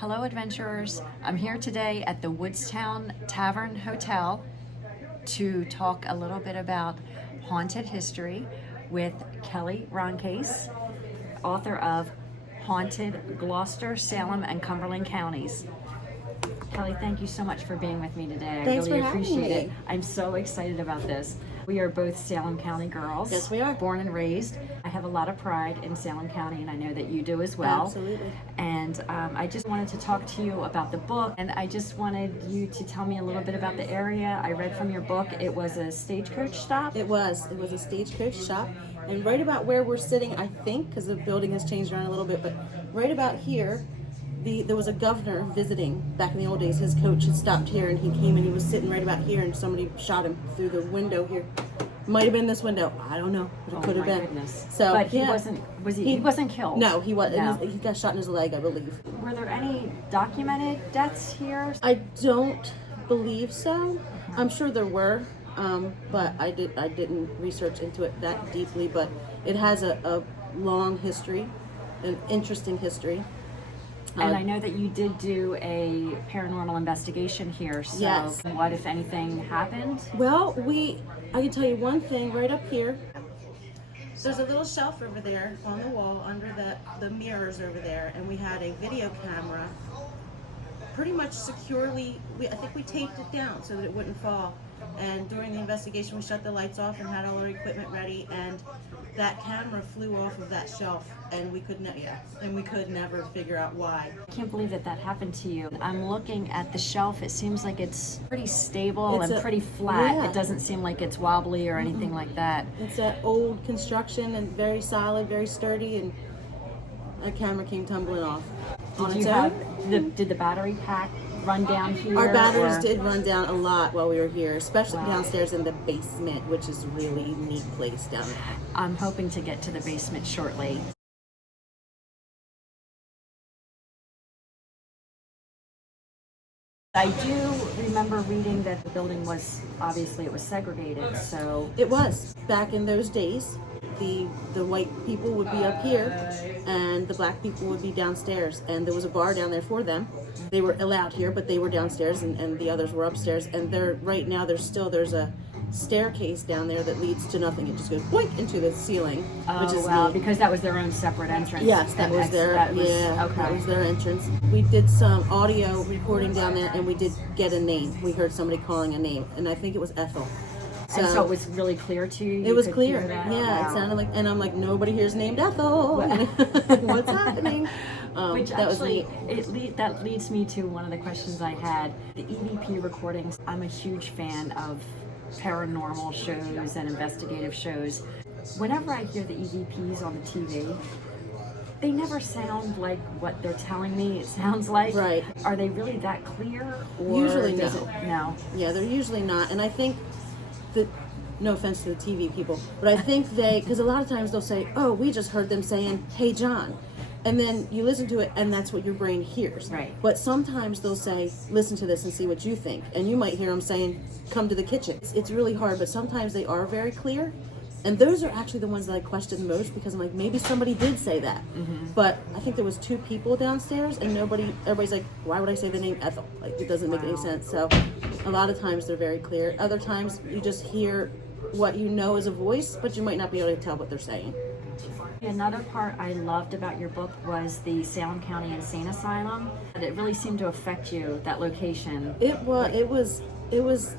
Hello adventurers, I'm here today at the Woodstown Tavern Hotel to talk a little bit about haunted history with Kelly Roncace, author of Haunted Gloucester, Salem, and Cumberland Counties. Kelly, thank you so much for being with me today. Thanks I really for having appreciate me. it. I'm so excited about this. We are both Salem County girls. Yes, we are. Born and raised. I have a lot of pride in Salem County, and I know that you do as well. Absolutely. And I just wanted to talk to you about the book, and I just wanted you to tell me a little bit about the area. I read from your book it was a stagecoach stop. It was a stagecoach shop, and right about where we're sitting, I think, because the building has changed around a little bit, but right about here, there was a governor visiting back in the old days. His coach had stopped here, and he came and he was sitting right about here, and somebody shot him through the window here. Might have been this window. I don't know, but it could have been. Goodness. So, but he yeah. wasn't. He wasn't killed? No, he wasn't. No. He got shot in his leg, I believe. Were there any documented deaths here? I don't believe so. I'm sure there were, but I didn't research into it that deeply. But it has a long history, an interesting history. And I know that you did do a paranormal investigation here. So Yes. what, if anything, happened? Well, I can tell you one thing right up here. There's a little shelf over there on the wall under the mirrors over there, and we had a video camera pretty much securely. I think we taped it down so that it wouldn't fall. And during the investigation, we shut the lights off and had all our equipment ready, and that camera flew off of that shelf, and we could never figure out why. I can't believe that happened to you. I'm looking at the shelf. It seems like it's pretty stable and pretty flat. Yeah. It doesn't seem like it's wobbly or anything like that. It's an old construction and very solid, very sturdy, and that camera came tumbling off. Did the battery pack run down here? Our batteries did run down a lot while we were here, especially downstairs in the basement, which is a really neat place down there. I'm hoping to get to the basement shortly. I do remember reading that the building was segregated, so It was. Back in those days, the white people would be up here and the black people would be downstairs, and there was a bar down there for them. They were allowed here, but they were downstairs and the others were upstairs, and right now there's a staircase down there that leads to nothing. It just goes boink into the ceiling, which is neat. Because that was their own separate entrance. Yes, that was their entrance. We did some audio recording down there, and we did get a name. We heard somebody calling a name, and I think it was Ethel. So it was really clear to you? It was could clear. hear that? Yeah, Wow. It sounded like, and I'm like, nobody here's named Ethel. What's happening? Which that actually, was neat. that leads me to one of the questions I had. The EVP recordings, I'm a huge fan of paranormal shows and investigative shows. Whenever I hear the EVPs on the TV, they never sound like what they're telling me it sounds like. Right. Are they really that clear? Or Usually does no. it, no. Yeah, they're usually not. And I think that, no offense to the TV people, but I think because a lot of times they'll say, oh, we just heard them saying, hey, John. And then you listen to it, and that's what your brain hears. Right. But sometimes they'll say, listen to this and see what you think. And you might hear them saying, come to the kitchen. It's really hard, but sometimes they are very clear. And those are actually the ones that I question the most, because I'm like, maybe somebody did say that. Mm-hmm. But I think there was 2 people downstairs, and everybody's like, why would I say the name Ethel? Like, it doesn't make any sense. So a lot of times they're very clear. Other times you just hear what you know is a voice, but you might not be able to tell what they're saying. Another part I loved about your book was the Salem County Insane Asylum. It really seemed to affect you, that location. It was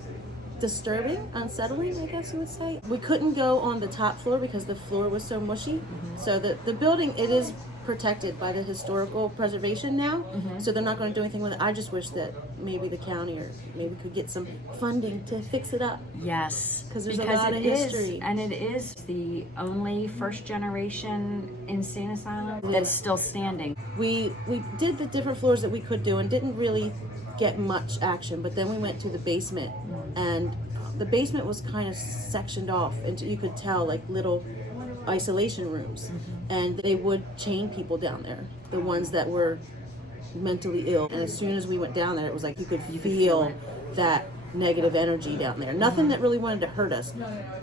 disturbing, unsettling, I guess you would say. We couldn't go on the top floor because the floor was so mushy. Mm-hmm. So the building, it is protected by the historical preservation now. Mm-hmm. So they're not going to do anything with it. I just wish that maybe the county or maybe could get some funding to fix it up. Yes, because there's a lot of history. And it is the only first generation insane asylum that's still standing. We did the different floors that we could do and didn't really get much action, but then we went to the basement, and the basement was kind of sectioned off, and you could tell like little isolation rooms. Mm-hmm. And they would chain people down there, the ones that were mentally ill. And as soon as we went down there, it was like you could feel that negative energy down there. Nothing that really wanted to hurt us.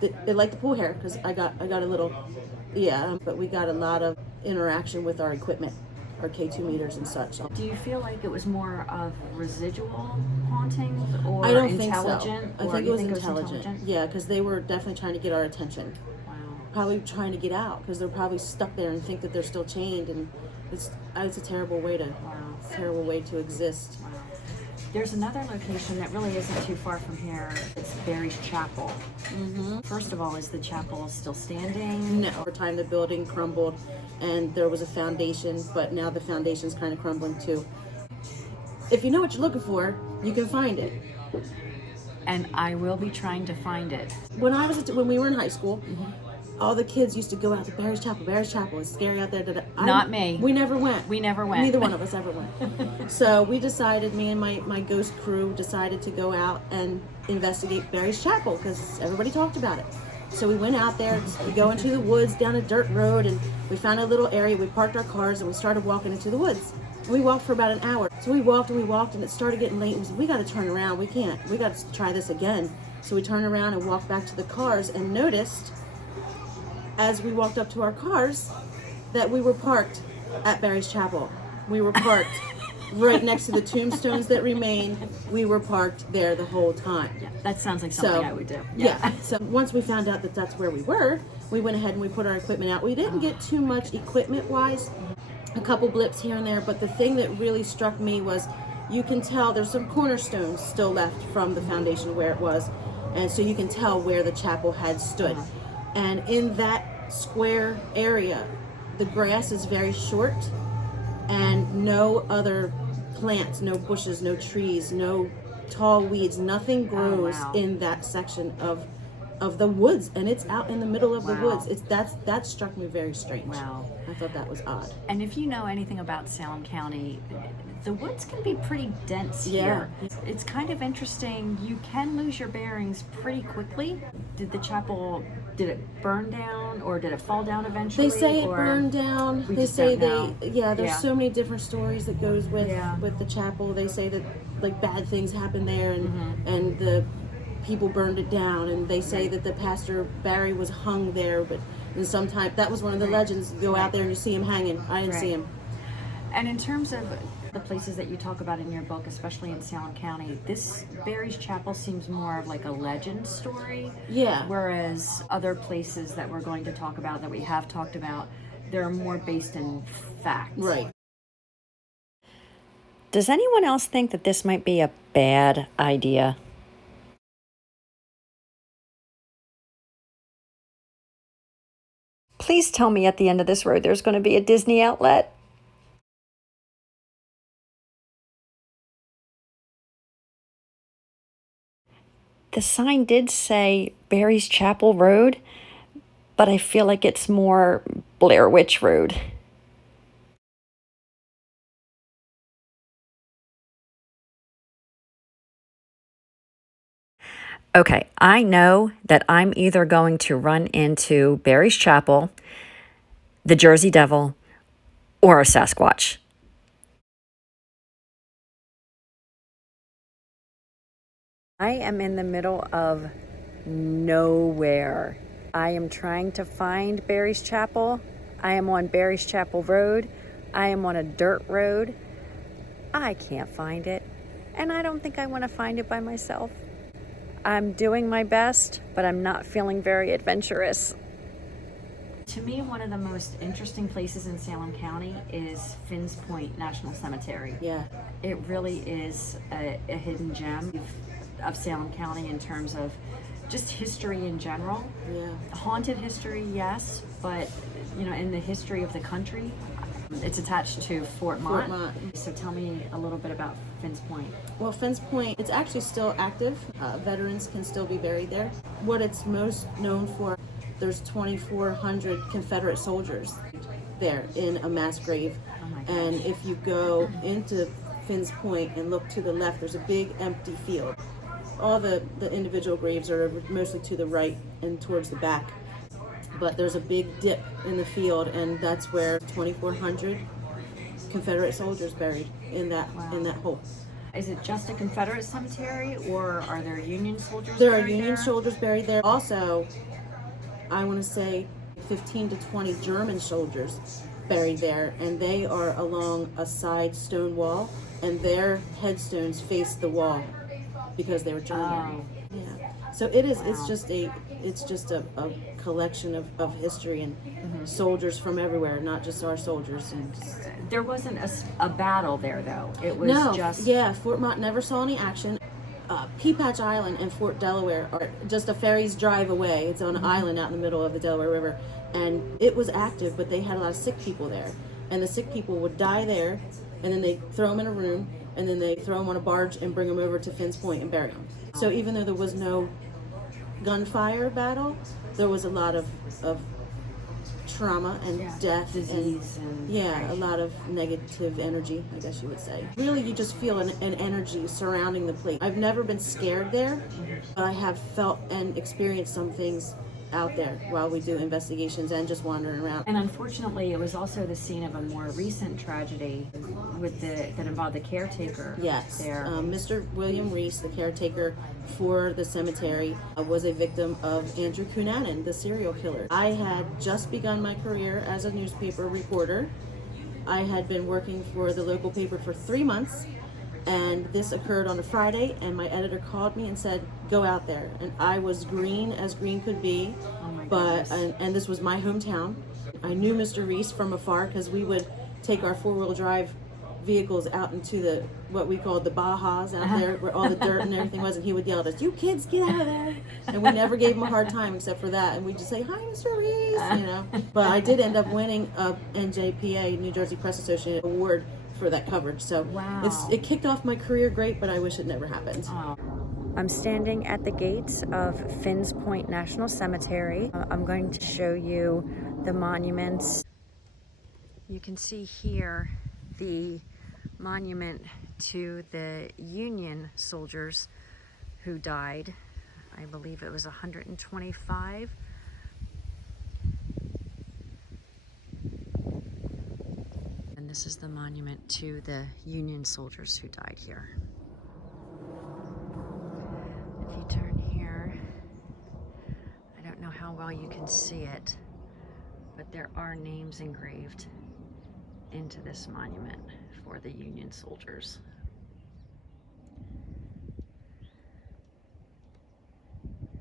They liked to pull hair, because I got a little, but we got a lot of interaction with our equipment our K2 meters and such. Do you feel like it was more of residual hauntings or I don't intelligent? think so. I think it was intelligent. Yeah, because they were definitely trying to get our attention. Wow. Probably trying to get out because they're probably stuck there and think that they're still chained, and it's a terrible way to exist. Wow. There's another location that really isn't too far from here. It's Barry's Chapel. Mm-hmm. First of all, is the chapel still standing? No. Over time, the building crumbled, and there was a foundation, but now the foundation's kind of crumbling too. If you know what you're looking for, you can find it. And I will be trying to find it. When we were in high school, all the kids used to go out to Barry's Chapel. Barry's Chapel is scary out there. Not me. We never went. Neither one of us ever went. So we decided, me and my ghost crew decided to go out and investigate Barry's Chapel because everybody talked about it. So we went out there, we go into the woods down a dirt road, and we found a little area. We parked our cars and we started walking into the woods. We walked for about an hour. So we walked and it started getting late. We got to turn around. We got to try this again. So we turned around and walked back to the cars and noticed, as we walked up to our cars, that we were parked at Barry's Chapel. We were parked right next to the tombstones that remain. We were parked there the whole time. Yeah, that sounds like something I would do. Yeah. So once we found out that that's where we were, we went ahead and we put our equipment out. We didn't get too much equipment-wise, a couple blips here and there, but the thing that really struck me was you can tell there's some cornerstones still left from the foundation where it was, and so you can tell where the chapel had stood. And in that square area, the grass is very short, and no other plants, no bushes, no trees, no tall weeds, nothing grows in that section of the woods, and it's out in the middle of the woods. That struck me very strange. Wow. I thought that was odd. And if you know anything about Salem County, the woods can be pretty dense here. It's kind of interesting. You can lose your bearings pretty quickly. Did it burn down, or did it fall down eventually? They say it burned down. They say there's so many different stories that goes with the chapel. They say that like bad things happened there, and the people burned it down, and they say that the pastor Barry was hung there, but sometimes that was one of the legends. You go out there and you see him hanging. I didn't see him. And in terms of the places that you talk about in your book, especially in Salem County, this Barry's Chapel seems more of like a legend story. Yeah. Whereas other places that we're going to talk about, that we have talked about, they're more based in fact. Right. Does anyone else think that this might be a bad idea? Please tell me at the end of this road there's going to be a Disney outlet. The sign did say Barry's Chapel Road, but I feel like it's more Blair Witch Road. Okay, I know that I'm either going to run into Barry's Chapel, the Jersey Devil, or a Sasquatch. I am in the middle of nowhere. I am trying to find Barry's Chapel. I am on Barry's Chapel Road. I am on a dirt road. I can't find it, and I don't think I want to find it by myself. I'm doing my best, but I'm not feeling very adventurous. To me, one of the most interesting places in Salem County is Finns Point National Cemetery. Yeah. It really is a hidden gem of Salem County in terms of just history in general. Yeah. Haunted history, yes, but in the history of the country, it's attached to Fort Mott. So tell me a little bit about Finns Point. Well, Finns Point, it's actually still active. Veterans can still be buried there. What it's most known for, there's 2,400 Confederate soldiers there in a mass grave. Oh my gosh. And if you go into Finns Point and look to the left, there's a big empty field. All the individual graves are mostly to the right and towards the back. But there's a big dip in the field, and that's where 2,400 Confederate soldiers buried in that hole. Is it just a Confederate cemetery, or are there Union soldiers There buried are Union there? soldiers buried there. Also, I want to say 15 to 20 German soldiers buried there, and they are along a side stone wall, and their headstones face the wall because they were joined there. Yeah. So it is. It's just a collection of history and soldiers from everywhere, not just our soldiers. And There wasn't a battle there, though. It was just... Yeah, Fort Mott never saw any action. Peapatch Island and Fort Delaware are just a ferry's drive away. It's on an island out in the middle of the Delaware River. And it was active, but they had a lot of sick people there. And the sick people would die there, and then they throw them in a room, and then they throw them on a barge and bring them over to Finn's Point and bury them. So even though there was no gunfire battle, there was a lot of trauma and death, disease, and a lot of negative energy, I guess you would say. Really, you just feel an energy surrounding the place. I've never been scared there, but I have felt and experienced some things out there while we do investigations and just wandering around. And unfortunately, it was also the scene of a more recent tragedy that involved the caretaker. Yes, there. Mr. William Reese, the caretaker for the cemetery, was a victim of Andrew Cunanan, the serial killer. I had just begun my career as a newspaper reporter. I had been working for the local paper for 3 months, and this occurred on a Friday, and my editor called me and said, go out there. And I was green as green could be, and this was my hometown. I knew Mr. Reese from afar because we would take our four-wheel drive vehicles out into what we called the Bajas out there where all the dirt and everything was, and he would yell at us, you kids, get out of there. And we never gave him a hard time except for that, and we'd just say, hi, Mr. Reese, But I did end up winning a NJPA, New Jersey Press Association award for that coverage. So it kicked off my career great, but I wish it never happened. I'm standing at the gates of Finn's Point National Cemetery. I'm going to show you the monuments. You can see here the monument to the Union soldiers who died. I believe it was 125. And this is the monument to the Union soldiers who died here. If you turn here, I don't know how well you can see it, but there are names engraved into this monument for the Union soldiers.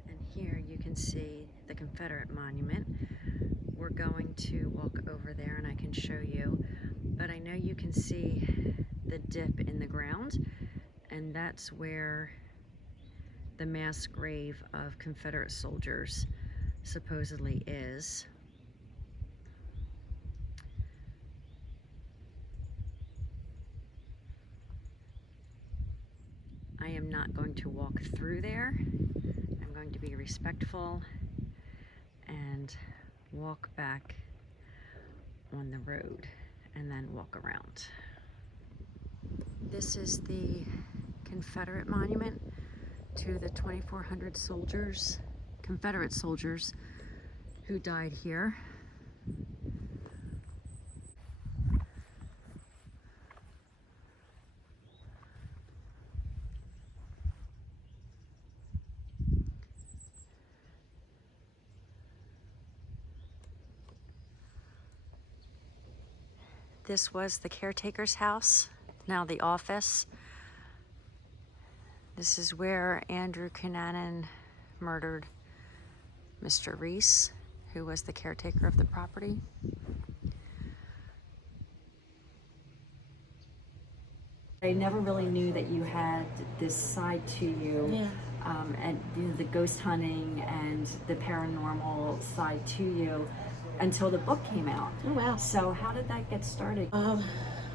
And here you can see the Confederate monument. We're going to walk over there and I can show you, but I know you can see the dip in the ground, and that's where the mass grave of Confederate soldiers supposedly is. I am not going to walk through there. I'm going to be respectful and walk back on the road and then walk around. This is the Confederate monument to the 2,400 soldiers, Confederate soldiers, who died here. This was the caretaker's house, now the office. This is where Andrew Cunanan murdered Mr. Reese, who was the caretaker of the property. I never really knew that you had this side to you, and the ghost hunting and the paranormal side to you, until the book came out. Oh, wow. So how did that get started?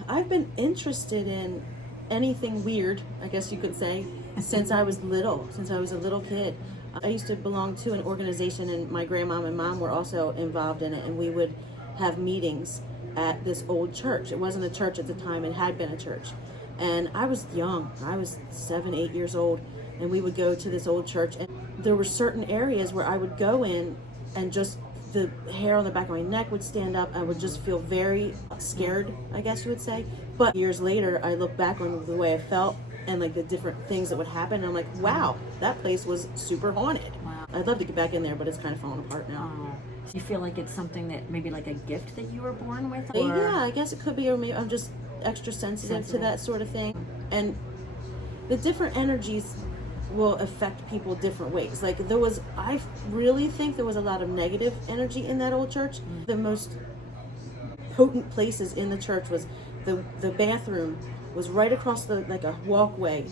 I've been interested in anything weird, I guess you could say, since I was a little kid. I used to belong to an organization, and my grandmom and mom were also involved in it, and we would have meetings at this old church. It wasn't a church at the time, it had been a church. And I was young, I was 7, 8 years old, and we would go to this old church, and there were certain areas where I would go in and just the hair on the back of my neck would stand up. I would just feel very scared, I guess you would say. But years later, I look back on the way I felt and like the different things that would happen, and I'm like, wow, that place was super haunted. Wow. I'd love to get back in there, but it's kind of falling apart now. Do you feel like it's something that maybe like a gift that you were born with? Or? Yeah, I guess it could be, or maybe I'm just extra sensitive to that sort of thing. And the different energies will affect people different ways. Like I really think there was a lot of negative energy in that old church. The most potent places in the church was the bathroom was right across like a walkway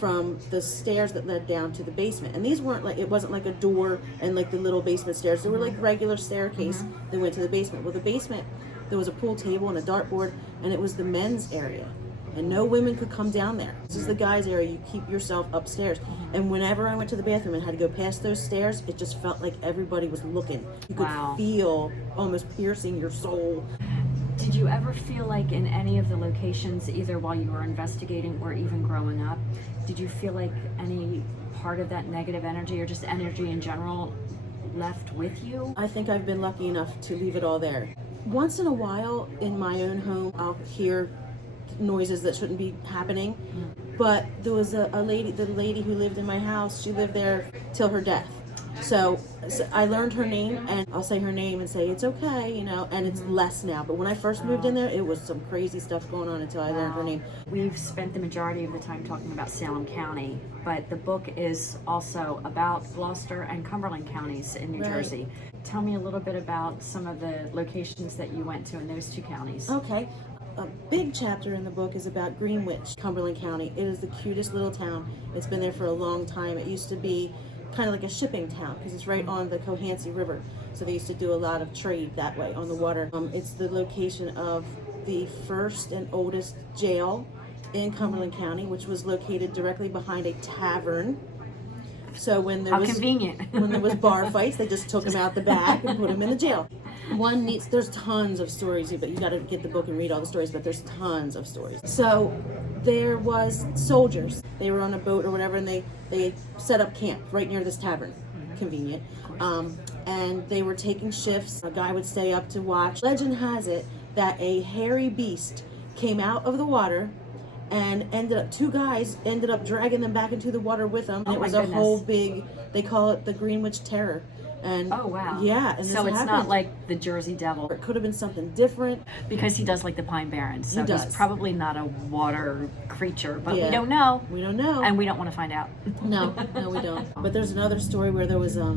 from the stairs that led down to the basement. And these weren't like, it wasn't like a door and like the little basement stairs. They were like regular staircase that went to the basement. Well, the basement, there was a pool table and a dartboard, and it was the men's area. And no women could come down there. This is the guys' area. You keep yourself upstairs. And whenever I went to the bathroom and had to go past those stairs, it just felt like everybody was looking. You could feel almost piercing your soul. Did you ever feel like in any of the locations, either while you were investigating or even growing up, did you feel like any part of that negative energy or just energy in general left with you? I think I've been lucky enough to leave it all there. Once in a while in my own home, I'll hear noises that shouldn't be happening. But there was the lady who lived in my house, she lived there till her death. So I learned her name, and I'll say her name and say, it's okay, and it's less now. But when I first moved in there, it was some crazy stuff going on until I learned her name. We've spent the majority of the time talking about Salem County, but the book is also about Gloucester and Cumberland Counties in New Jersey. Tell me a little bit about some of the locations that you went to in those two counties. Okay. A big chapter in the book is about Greenwich, Cumberland County. It is the cutest little town. It's been there for a long time. It used to be kind of like a shipping town because it's right on the Cohansey River. So they used to do a lot of trade that way on the water. It's the location of the first and oldest jail in Cumberland County, which was located directly behind a tavern. So when there when there was bar fights, they just took them out the back and put them in the jail. There's tons of stories, but you got to get the book and read all the stories, but there's tons of stories. So there was soldiers. They were on a boat or whatever, and they set up camp right near this tavern. Convenient. And they were taking shifts. A guy would stay up to watch. Legend has it that a hairy beast came out of the water, and two guys ended up dragging them back into the water with them. And it was a whole big, they call it the Greenwich Terror. And oh wow. Yeah. And so it's happened. not like the Jersey Devil. It could have been something different. Because he does like the Pine Barrens. So he's probably not a water creature, but yeah. We don't know. We don't know. And we don't want to find out. No, we don't. But there's another story where there was a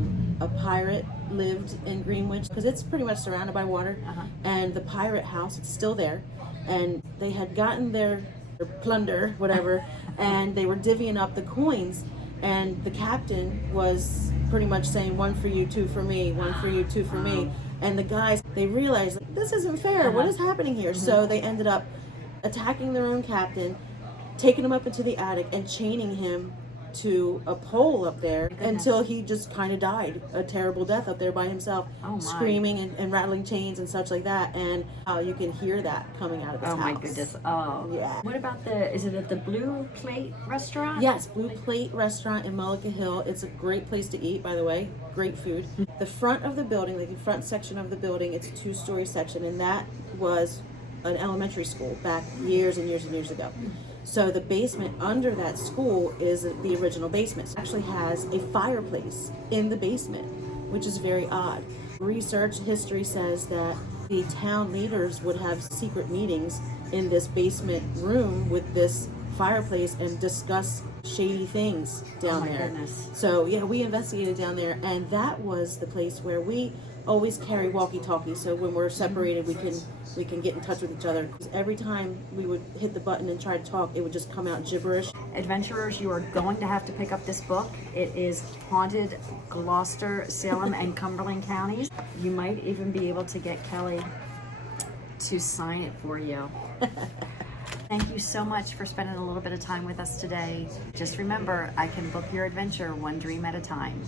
pirate lived in Greenwich, because it's pretty much surrounded by water. And the pirate house, it's still there. And they had gotten their plunder, whatever, and they were divvying up the coins. And the captain was pretty much saying, one for you, two for me, one for you, two for me. And the guys, they realized, this isn't fair. What is happening here? So they ended up attacking their own captain, taking him up into the attic and chaining him to a pole up there until he just kind of died a terrible death up there by himself, screaming and rattling chains and such like that. And you can hear that coming out of his house. Oh my goodness. Oh yeah. What about is it at the Blue Plate restaurant? Yes, Blue Plate restaurant in Mullica Hill. It's a great place to eat, by the way. Great food. The front of the building, like the front section of the building, it's a 2-story section, and that was an elementary school back years and years and years ago. So the basement under that school is the original basement. It actually has a fireplace in the basement, which is very odd. Research history says that the town leaders would have secret meetings in this basement room with this fireplace and discuss shady things down there. Goodness. So yeah, we investigated down there, and that was the place where we always carry walkie-talkies, so when we're separated we can get in touch with each other. Because every time we would hit the button and try to talk, it would just come out gibberish. Adventurers, you are going to have to pick up this book. It is Haunted Gloucester, Salem, and Cumberland Counties. You might even be able to get Kelly to sign it for you. Thank you so much for spending a little bit of time with us today. Just remember, I can book your adventure one dream at a time.